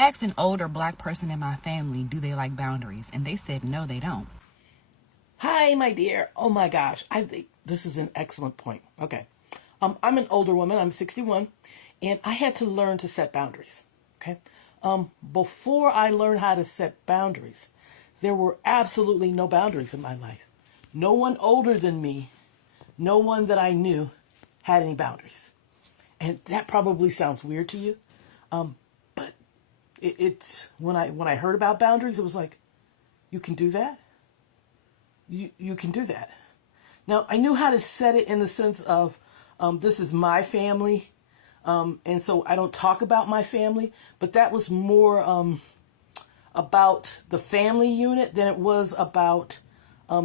asked an older black person in my family, do they like boundaries? And they said, no, they don't. Hi, my dear. Oh my gosh. I think this is an excellent point. Okay. I'm an older woman. I'm 61, and I had to learn to set boundaries. Okay. Before I learned how to set boundaries, there were absolutely no boundaries in my life. No one older than me, no one that I knew had any boundaries. And that probably sounds weird to you. But it's when I heard about boundaries, it was like, you can do that? You can do that. Now, I knew how to set it in the sense of, this is my family. And so I don't talk about my family, but that was more, about the family unit than it was about,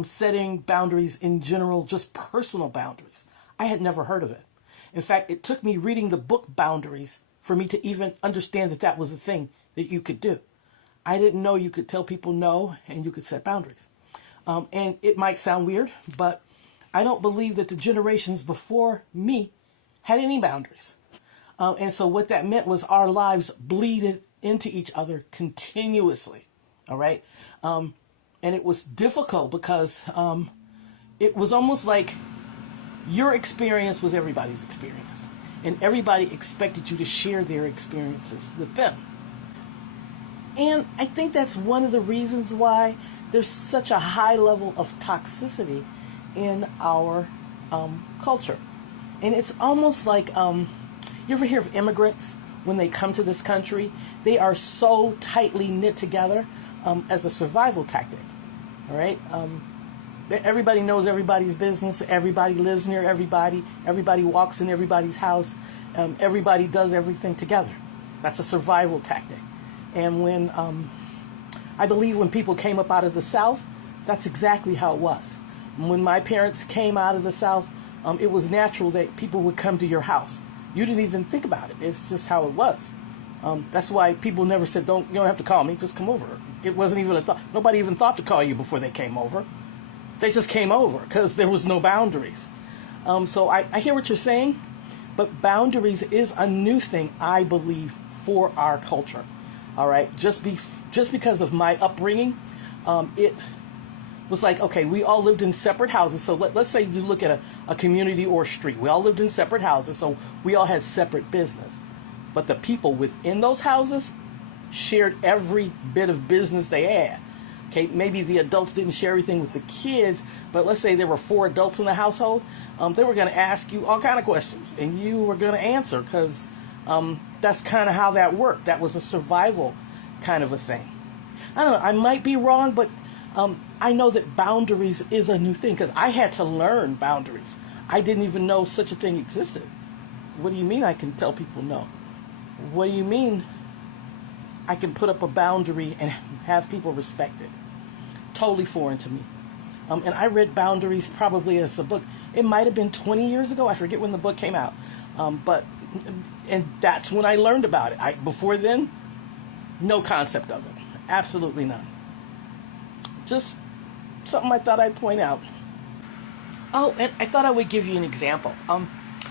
setting boundaries in general, just personal boundaries. I had never heard of it. In fact, it took me reading the book Boundaries for me to even understand that that was a thing that you could do. I didn't know you could tell people no and you could set boundaries. And it might sound weird, but I don't believe that the generations before me had any boundaries. And so what that meant was our lives bleeded into each other continuously. All right. And it was difficult because it was almost like your experience was everybody's experience. And everybody expected you to share their experiences with them. And I think that's one of the reasons why there's such a high level of toxicity in our culture. And it's almost like, you ever hear of immigrants when they come to this country? They are so tightly knit together as a survival tactic. All right? Everybody knows everybody's business. Everybody lives near everybody. Everybody walks in everybody's house. Everybody does everything together. That's a survival tactic. And when, I believe when people came up out of the South, that's exactly how it was. When my parents came out of the South, it was natural that people would come to your house. You didn't even think about it. It's just how it was. That's why people never said, you don't have to call me, just come over. It wasn't even a thought. Nobody even thought to call you before they came over. They just came over because there was no boundaries. So I hear what you're saying, but boundaries is a new thing, I believe, for our culture. All right, just because of my upbringing, it was like, okay, we all lived in separate houses. So let's say you look at a community or street. We all lived in separate houses, so we all had separate business. But the people within those houses shared every bit of business they had. Okay, maybe the adults didn't share everything with the kids, but let's say there were 4 adults in the household. They were going to ask you all kind of questions, and you were going to answer because that's kind of how that worked. That was a survival kind of a thing. I don't know. I might be wrong, but I know that boundaries is a new thing because I had to learn boundaries. I didn't even know such a thing existed. What do you mean I can tell people no? What do you mean I can put up a boundary and have people respect it? Totally foreign to me. And I read Boundaries probably as a book. It might have been 20 years ago. I forget when the book came out. And that's when I learned about it. Before then, no concept of it. Absolutely none. Just something I thought I'd point out. Oh, and I thought I would give you an example.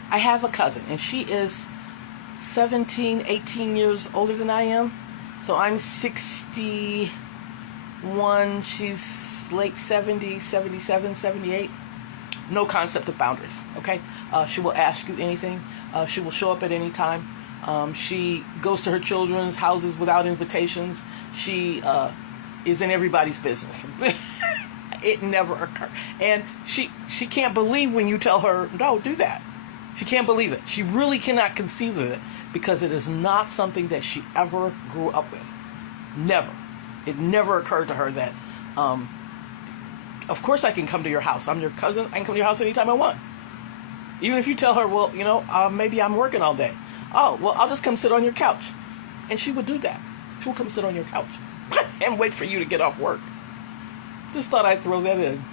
I have a cousin, and she is 17, 18 years older than I am. So I'm 61. She's late 70s, 77, 78. No concept of boundaries, okay? She will ask you anything. She will show up at any time. She goes to her children's houses without invitations. She is in everybody's business. It never occurred. And she can't believe when you tell her, no, do that. She can't believe it. She really cannot conceive of it because it is not something that she ever grew up with. Never. It never occurred to her that, of course I can come to your house. I'm your cousin. I can come to your house anytime I want. Even if you tell her, well, maybe I'm working all day. Oh, well, I'll just come sit on your couch. And she would do that. She will come sit on your couch and wait for you to get off work. Just thought I'd throw that in.